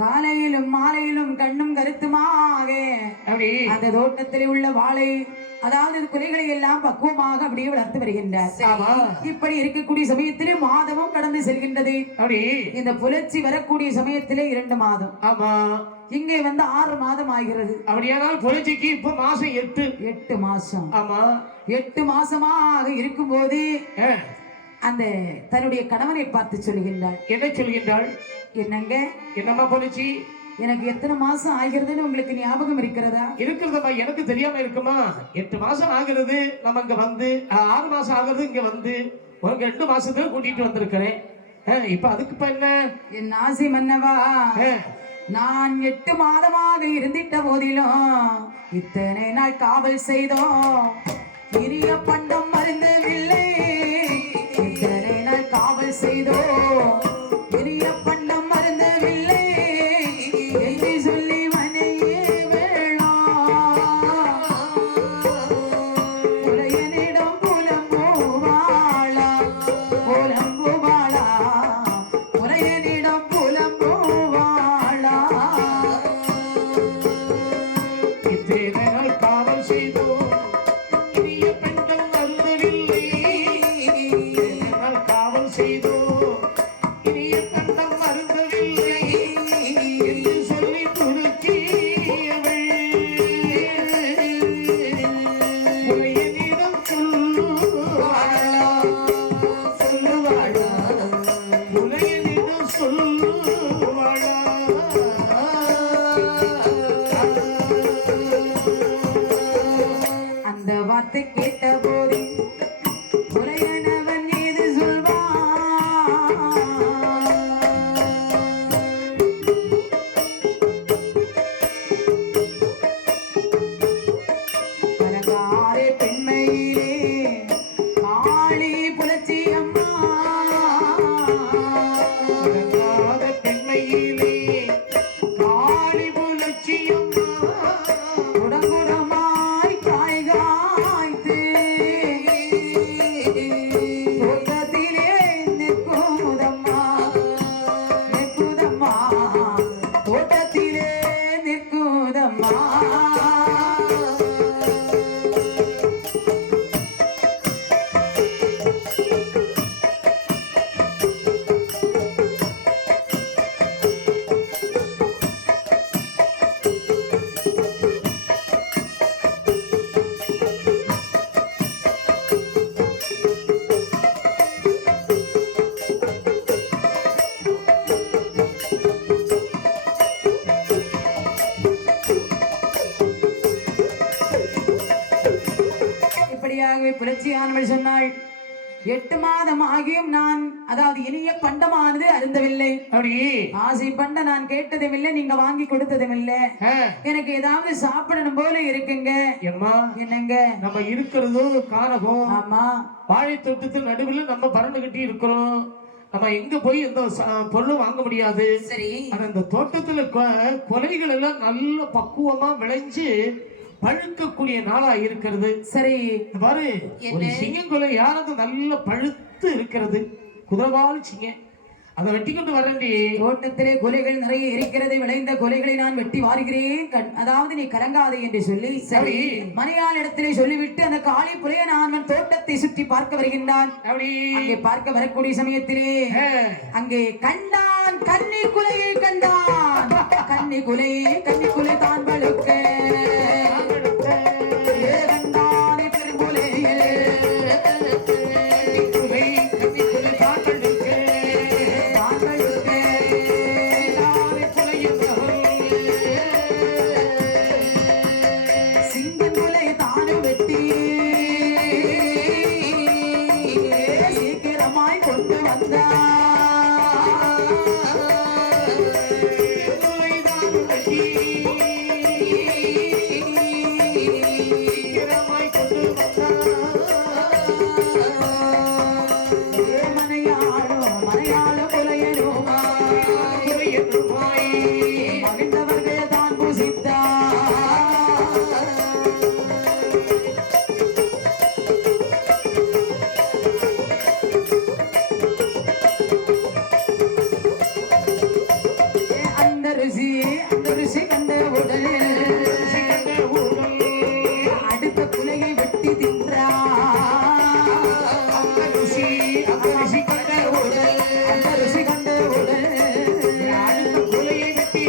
காலையிலும் மாலையிலும் கண்ணும் கருத்துமாக அந்த தோட்டத்தில் உள்ள வாழை அதாவது குலைகளை எல்லாம் பக்குவமாக அப்படியே வளர்த்து வருகின்றார். இப்படி இருக்கக்கூடிய சமயத்திலே மாதமும் கடந்து செல்கின்றது. இந்த புலர்ச்சி வரக்கூடிய சமயத்திலே 2 மாதம், இங்கே வந்து 6 மாதம் ஆகிறது. அப்படியானால் புலர்ச்சிக்கு இப்ப மாசம் 8 மாசம். 8 மாசமாக இருக்கும் போது அந்த தன்னுடைய கணவனை பார்த்து சொல்கின்றாள். என்ன சொல்கின்றாள்? என்னங்க, என்னம்மா புலர்ச்சி, எனக்கு எத்தனை மாசம் ஆகிறதுன்னு உங்களுக்கு ஞாபகம் இருக்கிறதா? இருக்கிறதா? எனக்கு தெரியாம இருக்குமா? 8 மாசம் ஆகிறது நம்ம இங்க வந்து, 6 மாசம் ஆகிறது இங்க வந்து, ஒரு 2 மாசத்துக்கு கூட்டிட்டு வந்திருக்கிறேன். இப்ப அதுக்கு இப்ப என்ன? என் ஆசை மன்னவா, நான் 8 மாதமாக இருந்திட்ட போதிலும் இத்தனை நாள் காவல் செய்தோம், இனிய பண்டம் மருந்தவில்லை. இத்தனை நாள் காவல் செய்தோம், இனிய பண்டம் மருந்தவில்லை என்று சொல்லி மனையே வேளாம். புலையனிடம் புலம்புவாளா, புலம்புவாளா, புலையனிடம் புலம்புவாளா. இத்தனை நாள் காவல் செய்தோம், இனிய பண்டம் மருந்தவில்லை. இத்தனை நாள் காவல் செய்தோம், இனிய பண்டம் மருந்தவில்லை என்று சொல்லி துருக்கியவள் புலையனிடம் சொல்லுவாளா, சொல்லுவாளா, புலையனிடம் சொல்லுவாளா. அந்த வார்த்தை கேட்ட போது புலையனவன் ஏது சொல்வான்? பலகாரே பெண்மையிலே காளி புலச்சி அம்மா, அடங்காத பெண்மையிலே காளி புலட்சியம்மா, குடங்குடமாய் காய் காய்த்து தோட்டத்திலே நிற்குதம்மா, நிற்குதம்மா, தோட்டத்திலே நிற்குதம்மா. இப்படியாகவே புலட்சியானவள் சொன்னாள், 8 மாதம் ஆகியும் நான் அதாவது இனிய பண்டமானது அருந்தவில்லை. ஆசை பண்ட நான் கேட்டதும் இல்லை, நீங்க வாங்கி கொடுத்ததும் இல்லை. எனக்கு ஏதாவது சாப்பிடணும் போல இருக்குங்க. என்னங்க, நம்ம இருக்கிறது காரகம். ஆமா, வாழை தோட்டத்தில் நடுவில் நம்ம பறந்து கட்டி இருக்கிறோம். நம்ம எங்க போய் எந்த பொருளும் வாங்க முடியாது. சரி, அந்த தோட்டத்துல கொலைகள் எல்லாம் நல்ல பக்குவமா விளைஞ்சு பழுக்கக்கூடிய நாளா இருக்கிறது. சரி பாரு, ஒரு சிங்கம் கொலை யாராவது நல்ல பழுத்து இருக்கிறது, குதிரவாள் சிங்கம், அதை வெட்டி கொண்டு வரண்டி. தோட்டத்திலே கொலைகள் நிறைய இருக்கிறது, விளைந்த கொலைகளை நான் வெட்டி வாருகிறேன், அதாவது நீ கலங்காதே என்று சொல்லி சரி மனையாள் இடத்திலே சொல்லிவிட்டு அந்த காளி புலைய நான் தோட்டத்தை சுற்றி பார்க்க வருகின்றான். அங்கே பார்க்க வரக்கூடிய சமயத்திலே அங்கே கண்டான் கன்னி குலையை கண்டான். கன்னி குலை தான் பழுக்க சீக்கிரமாய் கொண்டு வந்தார். அந்த ருசி கண்ட உடல் சிகண்ட உடல் அடுத்த குலையை வெட்டி தின்றா அந்த ருசி கண்ட உடல் அந்த ருசி கண்ட உடல் அடுத்த குலையை வெட்டி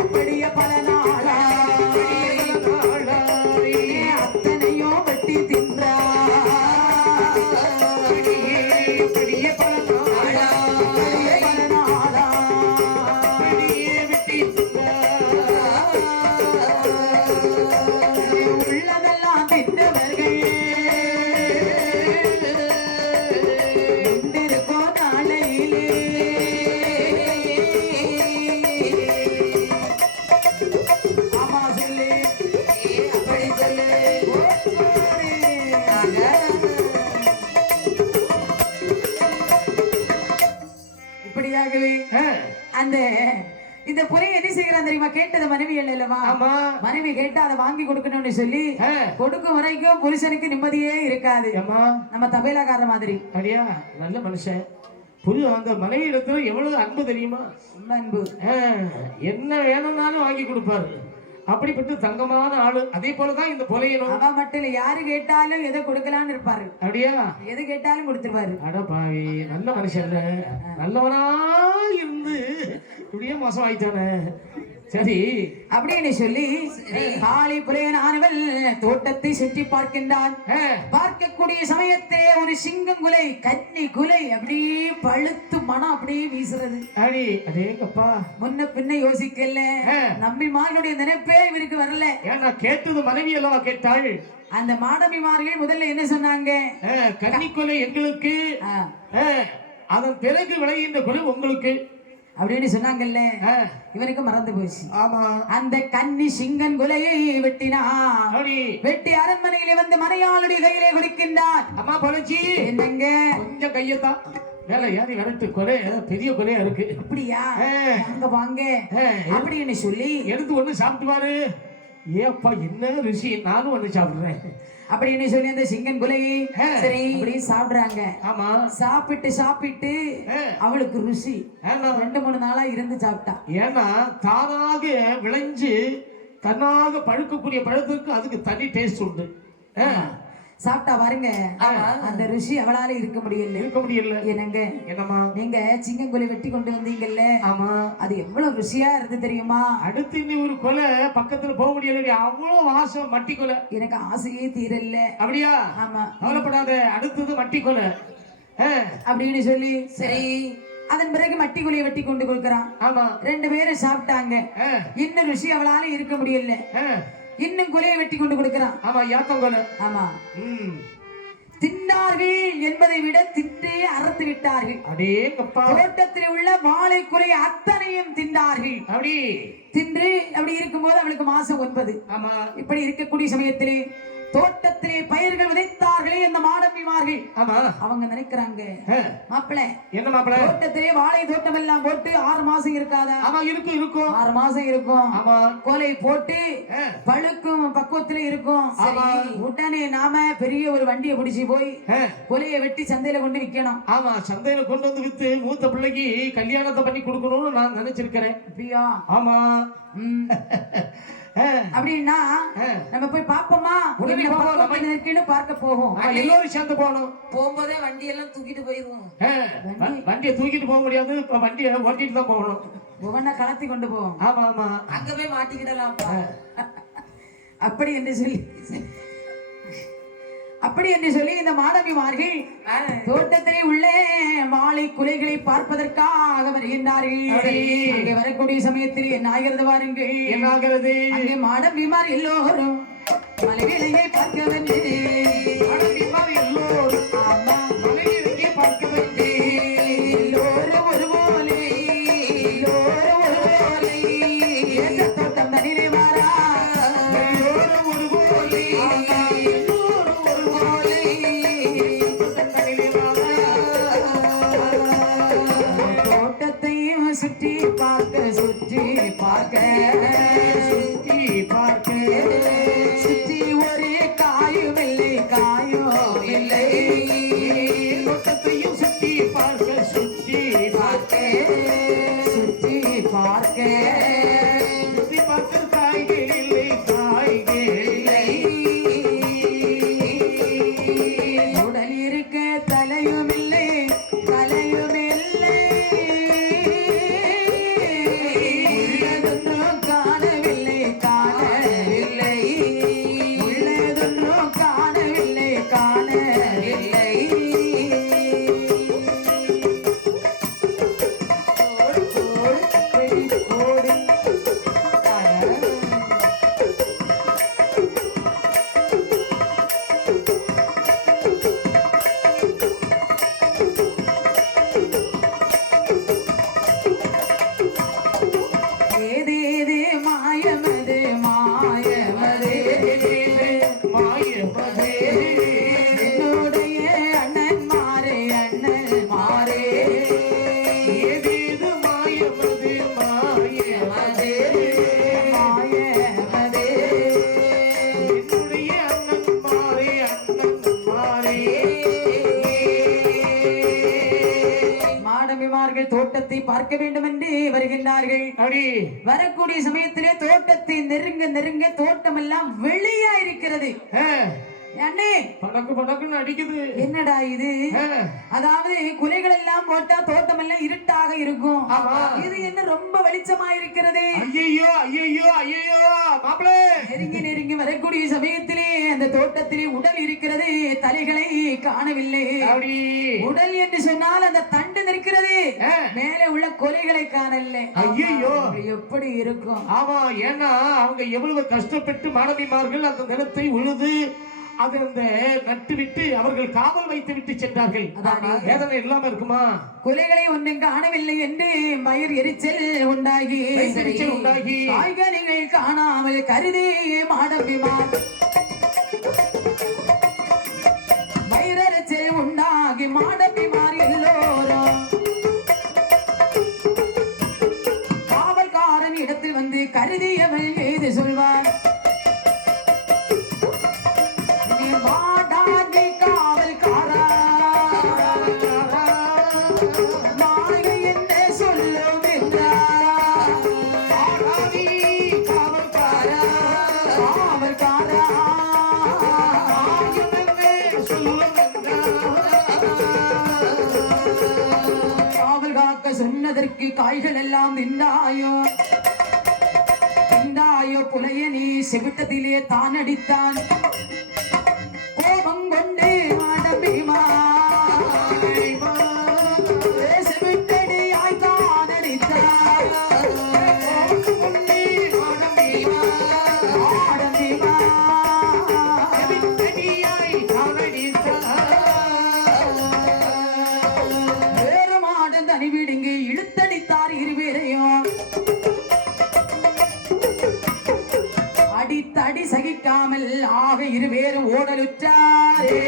அப்படியே பல நாளா அத்தனையும் வெட்டி தின்றா அப்படியே பல நாளா பல நாளா அப்படியே வெட்டி உள்ளதெல்லாம் தின்றவர்கள் உண்டிருக்கோ நாளையிலே ஆமா சொல்லு அப்படி சொல்லு இப்படியாகவே அந்த இந்த புலையை என்ன செய்யறான் தெரியுமா? கேட்டது மனைவி அல்லவா? ஆமா மனைவி கேட்டா அதை வாங்கி கொடுக்கணும்னு சொல்லி ஆ. கொடுக்கும் வரைக்கும் புருஷனுக்கு நிம்மதியே இருக்காது. ஏம்மா நம்ம தபேலாக்கார மாதிரி அடியா நல்ல மனுஷன் புது அந்த மனைவி இடத்துல எவ்வளவு அன்பு தெரியுமா? ரொம்ப அன்பு. என்ன வேணும்னாலும் வாங்கி கொடுப்பாரு. அப்படிப்பட்ட தங்கமான ஆளு. அதே போலதான் இந்த புலையனும். அவ மட்டும் இல்ல, யாரு கேட்டாலும் எதை கொடுக்கலான்னு இருப்பாரு. அப்படியா எது கேட்டாலும் கொடுத்துருவாரு. அட பாவி நல்ல மனுஷன் நல்லவனா இருந்து இப்படியே மோசம் ஆயிட்டானே. சரி அப்படின்னு சொல்லி காளி புலையன் ஆனவள் தோட்டத்தை சுற்றி பார்க்கின்றான். பார்க்கக்கூடிய சமயத்திலே ஒரு சிங்கம் குலை, கன்னி குலை அப்படியே பழுத்து மனம் அப்படியே வீசுறது. அடி அதேங்கப்பா முன்ன பின்ன யோசிக்கல. நம்பிமார்களுடைய நினைப்பே இவருக்கு வரல. ஏன்னா கேட்டது மனைவி அல்லவா கேட்டாள். அந்த மாணவிமார்கள் முதல்ல என்ன சொன்னாங்க? கன்னிக்கொலை எங்களுக்கு, அதன் பிறகு விளைகின்ற கொலை உங்களுக்கு அப்படின்னு சொன்னாங்கல்ல. இவனுக்கு மறந்து போச்சு. ஆமா அந்த கன்னி சிங்கன் குலையை வெட்டினா. அப்படி வெட்டி அரண்மனையிலே வந்து மனையாளுடைய கையிலே கொடுக்கின்றான். அம்மா பொழைச்சி என்னங்க கொஞ்சம் கையத்தான் மேல ஏறி வரட்டு கொலை பெரிய கொலையா இருக்கு. அப்படியா? அங்க வாங்க அப்படின்னு சொல்லி எடுத்து ஒண்ணு சாப்பிட்டு பாரு. ஏப்பா என்ன ருசி, நானும் ஒண்ணு சாப்பிடுறேன் அப்படின்னு சொல்லி அந்த சிங்கன் குலையை சரி அப்படி சாப்பிடுறாங்க. ஆமா சாப்பிட்டு அவளுக்கு ருசி 2-3 நாளா இருந்து சாப்பிட்டா. ஏன்னா தானாக விளைஞ்சு தன்னாக பழுக்கக்கூடிய பழத்துக்கு அதுக்கு தனி டேஸ்ட் உண்டு. சாப்பிட்டா பாருங்க, அந்த ருசி அவளால இருக்க முடியல. என்னங்க என்னம்மா நீங்க சிங்கங்குலை வெட்டி கொண்டு வந்தீங்கல்ல, ஆமா அது எவ்வளவு ருசியா இருந்து தெரியுமா? அடுத்து இன்னி ஒரு கொலை பக்கத்துல போக முடியல, அவ்வளவு வாசம் மட்டி கொலை. எனக்கு ஆசையே தீரல. அப்படியா? ஆமா கவலைப்படாத, அடுத்தது மட்டி கொலை அப்படின்னு சொல்லி சரி அதன் பிறகு மட்டி குலையை வெட்டி கொண்டு கொடுக்கறான். ஆமா 2 பேரும் சாப்பிட்டாங்க. இன்னும் ருசி அவளால இருக்க முடியல. இன்னும் குலையை வெட்டி கொண்டு கொடுக்கறான். ஆமா யாத்தங்கொலை. ஆமா தின்னார்கள் என்பதை விட தின்றே அறுத்து விட்டார்கள். அடேங்கப்பா தோட்டத்தில் உள்ள வாழை குலை அத்தனையும் தின்னார்கள். அப்படி தின்று அப்படி இருக்கும்போது அவளுக்கு மாசம் 9. ஆமா இப்படி இருக்கக்கூடிய சமயத்திலே தோட்டத்திலே பயிர்கள் விதைத்தார்களே அந்த மாணவிமார்கள். ஆமா அவங்க நினைக்கிறாங்க, மாப்பிள்ளை என்ன மாப்பிள்ளை தோட்டத்திலே வாழை தோட்டம் எல்லாம் போட்டு 6 மாசம் இருக்காதா? ஆமா இருக்கும் 6 மாசம் இருக்கும். ஆமா கோலை போட்டு பழுக்கும் பக்குவத்துல இருக்கும். உடனே நாம பெரிய ஒரு வண்டியை பிடிச்சி போய் கொலையை வெட்டி சந்தையில கொண்டு விற்கணும். ஆமா சந்தையில கொண்டு வந்து வித்து மூத்த பிள்ளைக்கு கல்யாணத்தை பண்ணி கொடுக்கணும்னு நான் நினைச்சிருக்கிறேன். அப்படியா? ஆமா அப்படின்னா நம்ம போய் பாப்போமா? பார்க்க போவோம். எல்லோரும் சேர்ந்து போகணும். போகும்போதே வண்டி எல்லாம் தூக்கிட்டு போயிருவோம். வண்டியை தூக்கிட்டு போக முடியாது, இப்ப வண்டியை ஓட்டிட்டு தான் போகணும். ஒவ்வொன்னா கலத்தி கொண்டு போவோம். ஆமா ஆமா அங்க போய் மாட்டிக்கிடலாம் அப்படி என்று சொல்லி இந்த மாணவிமார்கள் தோட்டத்திலே உள்ள மாலை குலைகளை பார்ப்பதற்காக வருகின்றார்கள். அங்கே வரக்கூடிய சமயத்தில் என்ன ஆகிறது பாருங்கள். என்ன ஆகிறது? அங்கே மாணவிமார் எல்லோரும் மலைகளை பார்க்க வந்து எல்லோரும் மலைகளை பார்க்க வந்து எல்லோரும் ஒரு போலே தோட்டம் தனிலே வாரா எல்லோரும் ஒரு போலே சுற்றி பார்க்க சுற்றி ஒரு காயும் இல்லை தோட்டத்தையும் சுற்றி பார்க்க வருகின்றார்கள் தோட்டத்தை பார்க்க வேண்டும் என்று வருகின்றார்கள் அப்படி வரக்கூடிய சமயத்திலே தோட்டத்தை நெருங்க நெருங்க தோட்டம் எல்லாம் வெளியா இருக்கிறது அண்ணே படக்கு படக்குன்னு அடிக்குது என்னடா இது அதாவது குலைகள் எல்லாம் போட்டா தோட்டம் எல்லாம் இருட்டாக இருக்கும் இது என்ன ரொம்ப வெளிச்சமா இருக்கிறது ஐயோ ஐயோ ஐயோ மாப்பிளே நெருங்கி நெருங்கி வரக்கூடிய சமயத்திலே அந்த தோட்டத்திலே உடல் இருக்கிறது தலைகளை காணவில்லை அப்படி உடல் என்று சொன்னால் அந்த தண்டு நிற்கிறது மேலே உள்ள கொலைகளை காணல ஐயோ எப்படி இருக்கும் ஆமா ஏன்னா அவங்க எவ்வளவு கஷ்டப்பட்டு மாணவிமார்கள் அந்த நிலத்தை உழுது அது அந்த நட்டு விட்டு அவர்கள் காவல் வைத்து விட்டு சென்றார்கள் வேதனை இல்லாம இருக்குமா கொலைகளை ஒன்றும் காணவில்லை என்று மயிர் எரிச்சல் உண்டாகி காய்கறிகள் காணாமல் கருதி மாடவிமான் மயிரெரிச்சல் உண்டாகி மாடவிமார் எல்லோரும் காவல்காரன் இடத்தில் வந்து கருதியவள் ஏது சொல்வார் சொன்னதற்கு காய்கள் எல்லாம் திண்டாயோ திண்டாயோ புலைய நீ செவிட்டத்திலே தான் அடித்தான் கோபம் கொண்டு மாடபிமா செவிட்டடியாய் தான் அடித்தான் தனிவிடுங்க இழுத்தடித்தார் இருவேரையும் அடித்தடி சகிக்காமல் ஆக இருவேரும் ஓடலுற்றாரே